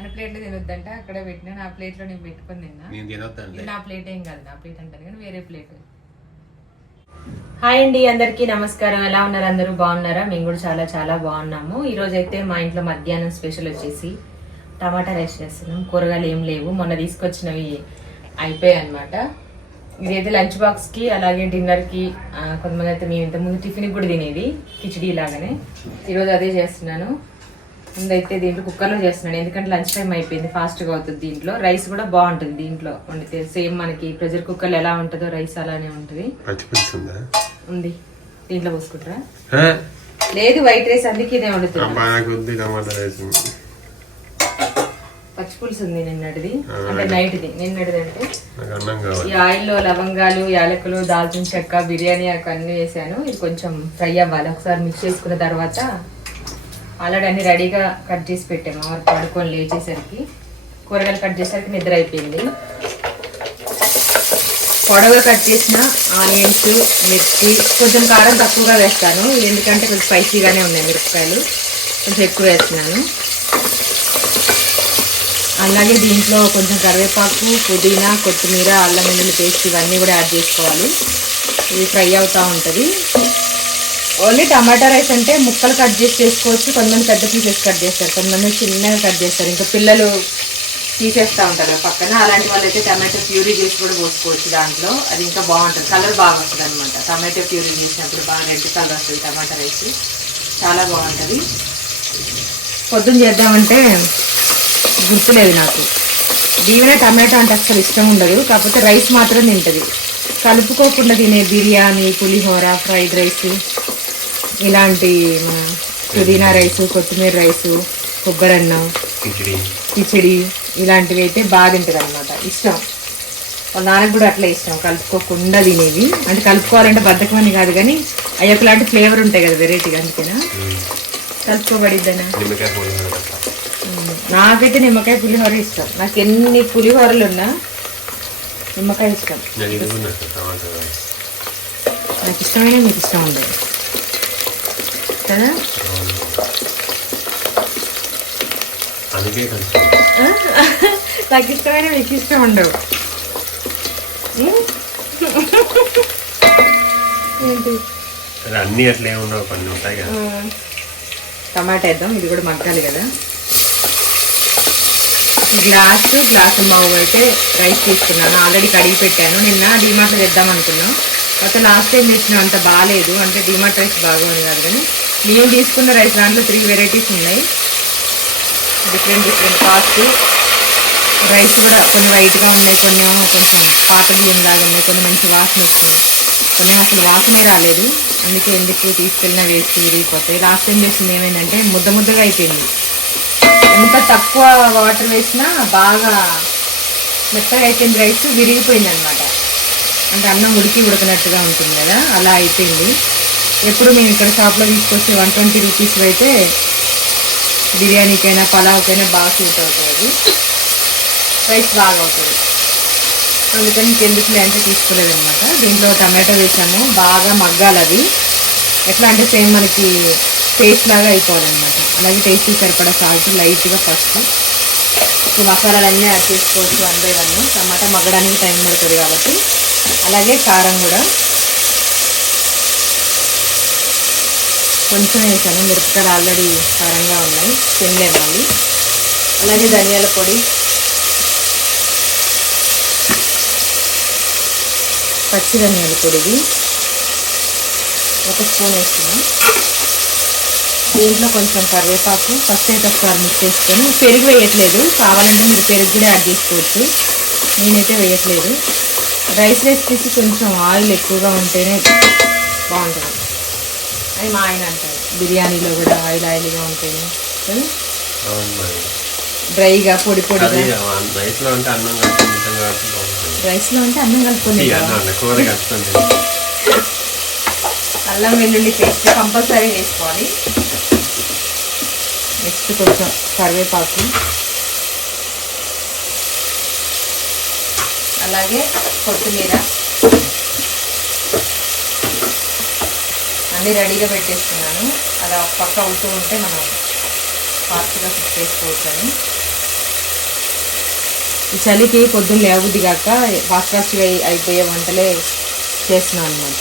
అన్న ప్లేట్లో తినొద్దంట అక్కడ పెట్టినా నా ప్లేట్లో నేను పెట్టుకొని తిన్నా. నా ప్లేట్ ఏం కాదు నా ప్లేట్ అంటాను కానీ వేరే ప్లేట్. హాయ్ అండి అందరికీ నమస్కారం. ఎలా ఉన్నారు అందరూ? బాగున్నారా? మేము కూడా చాలా చాలా బాగున్నాము. ఈ రోజు అయితే మా ఇంట్లో మధ్యాహ్నం స్పెషల్ వచ్చేసి టమాటా రైస్ చేస్తున్నాం. కూరగాయలు ఏం లేవు. మొన్న తీసుకొచ్చినవి అయిపోయాయి అనమాట ఇదైతే లంచ్ బాక్స్కి అలాగే డిన్నర్కి ఆ, కొంతమంది అయితే మేము ఇంతకుముందు టిఫిన్ కూడా తినేది. కిచిడీ లాగానే. ఈరోజు అదే చేస్తున్నాను. ముందైతే దీంట్లో కుక్కర్లో చేస్తున్నాను. ఎందుకంటే లంచ్ టైం అయిపోయింది ఫాస్ట్గా అవుతుంది దీంట్లో. రైస్ కూడా బాగుంటుంది దీంట్లో. వండితే సేమ్ మనకి ప్రెషర్ కుక్కర్లో ఎలా ఉంటుందో రైస్ అలానే ఉంటుంది. ఉందా. దీంట్లో పోసుకుంటారా? లేదు వైట్ రైస్ అందుకే ఇదే రైస్. పచ్చి పులుసు ఉంది నిన్నటిది. అంటే నైట్ది. నిన్నటిది అంటే ఈ ఆయిల్లో లవంగాలు యాలకులు దాల్చిన చెక్క బిర్యానీ అన్ని వేసాను. ఇది కొంచెం ఫ్రై అవ్వాలి. ఒకసారి మిక్స్ చేసుకున్న తర్వాత ఆల్రెడీ అన్ని రెడీగా కట్ చేసి పెట్టాము. వారు పడుకొని లేచేసరికి కూరగాయలు కట్ చేసేసరికి నిద్ర అయిపోయింది. పొడవ కట్ చేసిన ఆనియన్స్ మిర్చి కొంచెం కారం తక్కువగా వేస్తాను. ఎందుకంటే కొంచెం స్పైసీగానే ఉన్నాయి మిరపకాయలు. కొంచెం ఎక్కువ వేస్తున్నాను. అలాగే దీంట్లో కొంచెం కరివేపాకు పుదీనా కొత్తిమీర అల్లం వెల్లుల్లి పేస్ట్ ఇవన్నీ కూడా యాడ్ చేసుకోవాలి. ఇది ఫ్రై అవుతూ ఉంటుంది. ఓన్లీ టమాటా రైస్ అంటే ముక్కలు కట్ చేసి చేసుకోవచ్చు కొంతమంది పెద్ద పీసెస్ కట్ చేస్తారు కొంతమంది చిన్నగా కట్ చేస్తారు. ఇంకా పిల్లలు తీసేస్తూ ఉంటారు పక్కన. అలాంటి వాళ్ళైతే టమాటో ప్యూరీ చేసి కూడా పోసుకోవచ్చు దాంట్లో. అది ఇంకా బాగుంటుంది. కలర్ బాగా వస్తుంది అనమాట టమాటో ప్యూరీ చేసినప్పుడు బాగా రెడ్ కలర్ వస్తుంది టమాటా రైస్. చాలా బాగుంటుంది. పొద్దున్న చేద్దామంటే గుర్తులేదు నాకు. దీవెన టమాటా అంటే అసలు ఇష్టం ఉండదు. కాకపోతే రైస్ మాత్రం తింటది. కలుపుకోకుండా తినే బిర్యానీ పులిహోర ఫ్రైడ్ రైస్ ఇలాంటి మన పుదీనా రైస్ కొత్తిమీర రైస్ కొబ్బరన్నం కిచిడి. కిచిడి ఇలాంటివి అయితే బాగా తింటది అనమాట ఇష్టం. వాళ్ళ నాన్నకు కూడా అట్లా ఇష్టం. కలుపుకోకుండా తినేవి. అంటే కలుపుకోవాలంటే బద్ధకమని కాదు కానీ అవి ఒకలాంటి ఫ్లేవర్ ఉంటాయి కదా వెరైటీగా అందుకేనా? కలుపుకోబడిద్దనా. నాకైతే నిమ్మకాయ పులిహోర ఇష్టం. నాకు ఎన్ని పులిహోరలు ఉన్నా నిమ్మకాయ ఇష్టం. నాకు ఇష్టమైన మీకు ఇష్టం ఉండదు. కదా నాకు ఇష్టమైన మీకు ఇష్టం ఉండవు? ఏంటి? అన్ని అట్లే ఉండవు కొన్ని ఉంటాయి కదా. టమాటా వేద్దాం ఇది కూడా మగ్గాలి కదా. గ్లాస్ గ్లాస్ మావు అయితే రైస్ తీసుకున్నాను. ఆల్రెడీ కడిగి పెట్టాను. నిన్న డీమార్ట్లో తెద్దాం అనుకున్నాం. కాకపోతే లాస్ట్ టైం తెచ్చిన అంత బాగాలేదు అంటే డీమార్ట్ రైస్ బాగోని కాదు కానీ మేము తీసుకున్న రైస్ దాంట్లో త్రీ వెరైటీస్ ఉన్నాయి. డిఫరెంట్ డిఫరెంట్ కాస్ట్ రైస్ కూడా కొన్ని వైట్గా ఉన్నాయి కొన్ని ఏమో కొంచెం పాత బియ్యం లాగా ఉన్నాయి కొన్ని మంచి వాసన వస్తుంది కొన్ని అసలు వాసనే రాలేదు. అందుకే ఎందుకు తీసుకెళ్ళినా వేస్ట్ విరిగిపోతాయి. లాస్ట్ టైం చేసింది ఏమైందంటే ముద్ద ముద్దగా అయిపోయింది. ఎంత తక్కువ వాటర్ వేసినా బాగా మెత్తగా అయిపోయింది రైస్ విరిగిపోయింది అనమాట అంటే అన్నం ఉడికి ఉడకనట్టుగా ఉంటుంది కదా అలా అయిపోయింది. ఎప్పుడు మేము ఇక్కడ షాప్లో తీసుకొచ్చి వన్ ట్వంటీ రూపీస్ అయితే బిర్యానీకైనా పలావ్కైనా బాగా సూట్ అవుతుంది. రైస్ బాగా అవుతుంది అందుకని ఇంకెందుకు అంటే తీసుకోలేదు అనమాట దీంట్లో టమాటో వేసాము. బాగా మగ్గాలి అది ఎట్లా అంటే సేమ్ మనకి పేస్ట్ లాగా అయిపోవాలన్నమాట. అలాగే టేస్ట్కి సరిపడా సాల్ట్ లైట్గా పసుపు. ఇప్పుడు మసాలాలన్నీ యాడ్ చేసుకోవచ్చు వన్ బై వన్. టమాటా మగ్గడానికి టైం పడుతుంది కాబట్టి. అలాగే కారం కూడా. కొంచెం వేసాను మిరపకాయలు ఆల్రెడీ కారంగా ఉన్నాయి. తినలేదు మళ్ళీ. అలాగే ధనియాల పొడి. పచ్చి ధనియాల పొడిది. ఒక స్పూన్ వేస్తున్నాం. దీంట్లో కొంచెం కరివేపాకు ఫస్ట్ అయితే ఒకసారి మిక్స్ చేసుకొని. పెరుగు వేయట్లేదు. కావాలంటే మీరు పెరుగు కూడా యాడ్ చేసుకోవచ్చు. నేనైతే వేయట్లేదు. రైస్ రెసిపీస్ కొంచెం ఆయిల్ ఎక్కువగా ఉంటేనే బాగుంటుంది. అని మా ఆయన అంటారు బిర్యానీలో కూడా ఆయిల్ ఆయిల్గా మరి. డ్రైగా పొడి అది పొడిగా రైస్లో ఉంటే అన్నం బాగుంటుంది. రైస్లో ఉంటే అన్నం అల్లం వెల్లుల్లి పేస్ట్ కంపల్సరీ వేసుకోవాలి. నెక్స్ట్ కొంచెం కరివేపాకు. అలాగే కొత్తిమీర. అన్నీ రెడీగా పెట్టేసుకున్నాను. అలా ఒక పక్క అవుతూ ఉంటే మనం ఫాస్ట్గా కుక్ చేసుకోవచ్చు అని ఈ చలికి పొద్దున్న లేవుద్ది కాక ఫాస్ట్ ఫాస్ట్గా అయిపోయే వంటలే చేస్తున్నాం అనమాట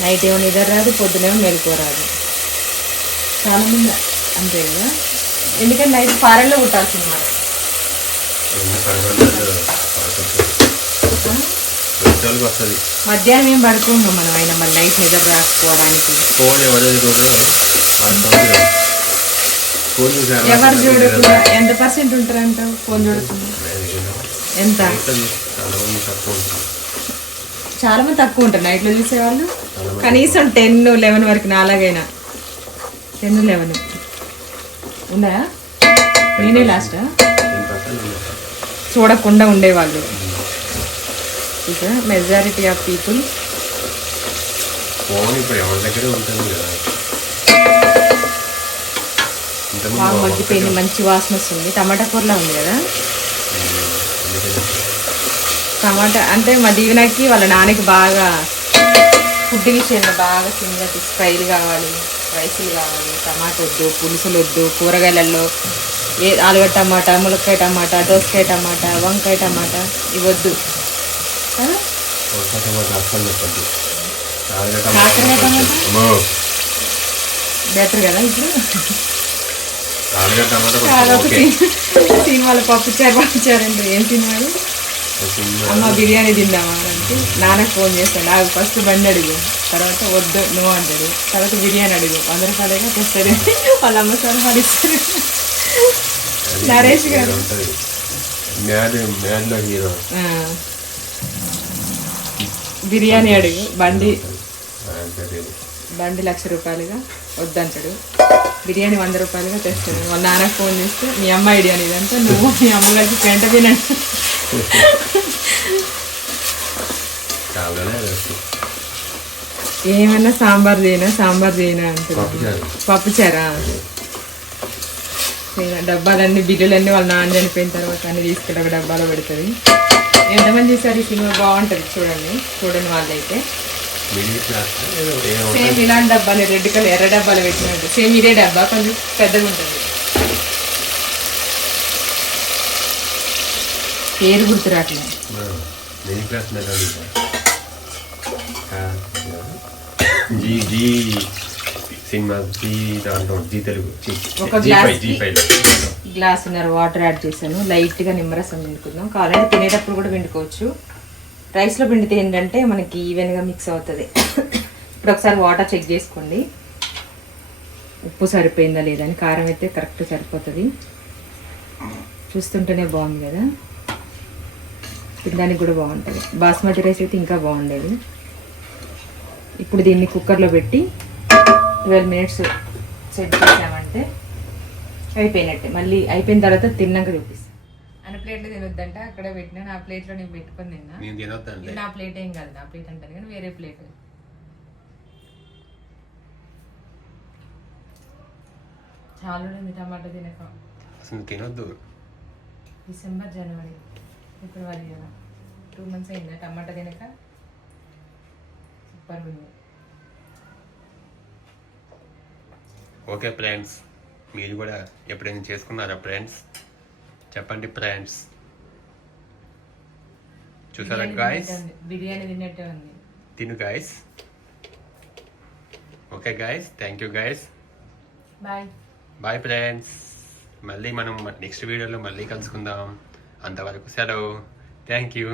నైట్ ఏమో నిద్ర రాదు పొద్దునేమో మెలకు రాదు. చాలామంది అంతే కదా? ఎందుకంటే నైట్ ఫారెన్లో కుట్టాల్సింది మనం. వచ్చేవాళ్ళకి వస్తుంది. మధ్యాహ్నం ఏం పడుకోము మనం? అయినా మరి నైట్ నిద్ర రాకపోవడానికి. ఫోన్ ఎవరు చూడకుండా ఎంత పర్సెంట్ ఉంటారంటావు ఫోన్ చూడకుండా ఎంత? చాలా మంది తక్కువ ఉంటారు. నైట్లో చూసేవాళ్ళు? కనీసం టెన్ లెవెన్ వరకు నాలాగైనా టెన్ లెవెన్ ఉన్నాయా? నేనే లాస్టా చూడకుండా ఉండేవాళ్ళు. ఇక మెజారిటీ ఆఫ్ పీపుల్ ఫోన్ ఇప్పుడు ఎవరి దగ్గరే ఉంటుంది కదా? మగ్గిపోయింది మంచి వాసన వస్తుంది టమాటా కూరలా ఉంది కదా? టమాటా అంటే మా దీవెనకి వాళ్ళ నాన్నకి బాగా ఫుడ్ విషయంలో బాగా చిన్నది ఫ్రైలు కావాలి రైసులు కావాలి టమాటా వద్దు పులుసులు వద్దు కూరగాయలలో ఏ ఆలుగడ్డ టమాటా ములక్కాయ టమాటా దోసకాయ టమాటా వంకాయ టమాటా ఇవి వద్దు కదా? వంకాయ టమాటా అస్సలు చెప్పద్దు ఆలుగడ్డ కాకరకాయ టమాటా టమాటా? అమ్మో బెటర్ కదా ఇప్పుడు? సినిమాలు పప్పుచారు అంటే ఏం సినిమా అమ్మ బిర్యానీ తిందామా అంటే నాన్నకు ఫోన్ చేస్తాడు. నాకు ఫస్ట్ బండి అడుగు. తర్వాత వద్దు నువ్వు అంటాడు. తర్వాత బిర్యానీ అడుగు. వంద రూపాయలుగా తెస్తాడు వాళ్ళ అమ్మ సార్ పాడిస్తారు నరేష్ గారు. హీరో. బిర్యానీ అడుగు. బండి. బండి లక్ష రూపాయలుగా వద్దంటాడు. బిర్యానీ వంద రూపాయలుగా తెస్తాడు. వాళ్ళ నాన్నకు ఫోన్ చేస్తే మీ అమ్మ ఐడియా ఇదంతా నువ్వు మీ అమ్మ కలిసి పెంట తినండి. ఏమన్నా సాంబార్ చేయనా? సాంబార్ చేయనా అంటాడు. పప్పుచారు. డబ్బాలన్నీ బిల్లులన్నీ వాళ్ళ నాన్న చనిపోయిన తర్వాత అన్ని తీసుకెళ్ళి ఒక డబ్బాలో పెడుతుంది ఎంతమంది చూసారు ఈ సినిమా? బాగుంటుంది చూడండి. చూడండి వాళ్ళైతే. సేమ్ ఇలాంటి డబ్బాలు రెడ్ కలర్ ఎర్ర డబ్బాలు పెట్టినట్టు. సేమ్ ఇదే డబ్బా కొంచెం పెద్దగా ఉంటుంది. పేరు గుర్తు రావట్లేదు సినిమా జీ దాంట్లో జీ తెలుగు. ఒక జీ ఫైవ్ జీ ఫైవ్ గ్లాసున్నర వాటర్ యాడ్ చేశాను. లైట్గా నిమ్మరసం పిండుకుందాం. కావాలంటే తినేటప్పుడు కూడా పిండుకోవచ్చు. రైస్లో పిండితే ఏంటంటే మనకి ఈవెన్గా మిక్స్ అవుతుంది. ఇప్పుడు ఒకసారి వాటర్ చెక్ చేసుకోండి. ఉప్పు సరిపోయిందా లేదా అని. కారం అయితే కరెక్ట్ సరిపోతుంది. చూస్తుంటేనే బాగుంది కదా. తినడానికి కూడా బాగుంటుంది. బాస్మతి రైస్ అయితే ఇంకా బాగుండేది. ఇప్పుడు దీన్ని కుక్కర్లో పెట్టి ట్వెల్వ్ మినిట్స్ సెట్ చేసామంటే అయిపోయినట్టే. మళ్ళీ అయిపోయిన తర్వాత తిన్నాక చూపిస్తాను అన్న ప్లేట్లో తినొద్దంట. అక్కడ పెట్టినా నా ప్లేట్లో నేను పెట్టుకొని తిన్నా. ఇది నా ప్లేట్ ఏం కాదు. నా ప్లేట్ అంటాను కానీ వేరే ప్లేట్. చాలా ఉంది టమాటా తినక. అసలు తినొద్దు. డిసెంబర్ జనవరి ఫిబ్రవరి కదా టూ మంత్స్ అయిందా టమాటా తినక? సూపర్ ఉంది ఓకే ఫ్రెండ్స్. మీరు కూడా ఎప్పుడైనా చేసుకున్నారా ఫ్రెండ్స్ చెప్పండి ఫ్రెండ్స్ చూసారా గాయస్. బిర్యానీ తిన్నట్టే ఉంది. తిను guys okay guys thank you guys bye bye friends మళ్ళీ మనం నెక్స్ట్ వీడియోలో మళ్ళీ కలుసుకుందాం. అంతవరకు సెలవు. Thank you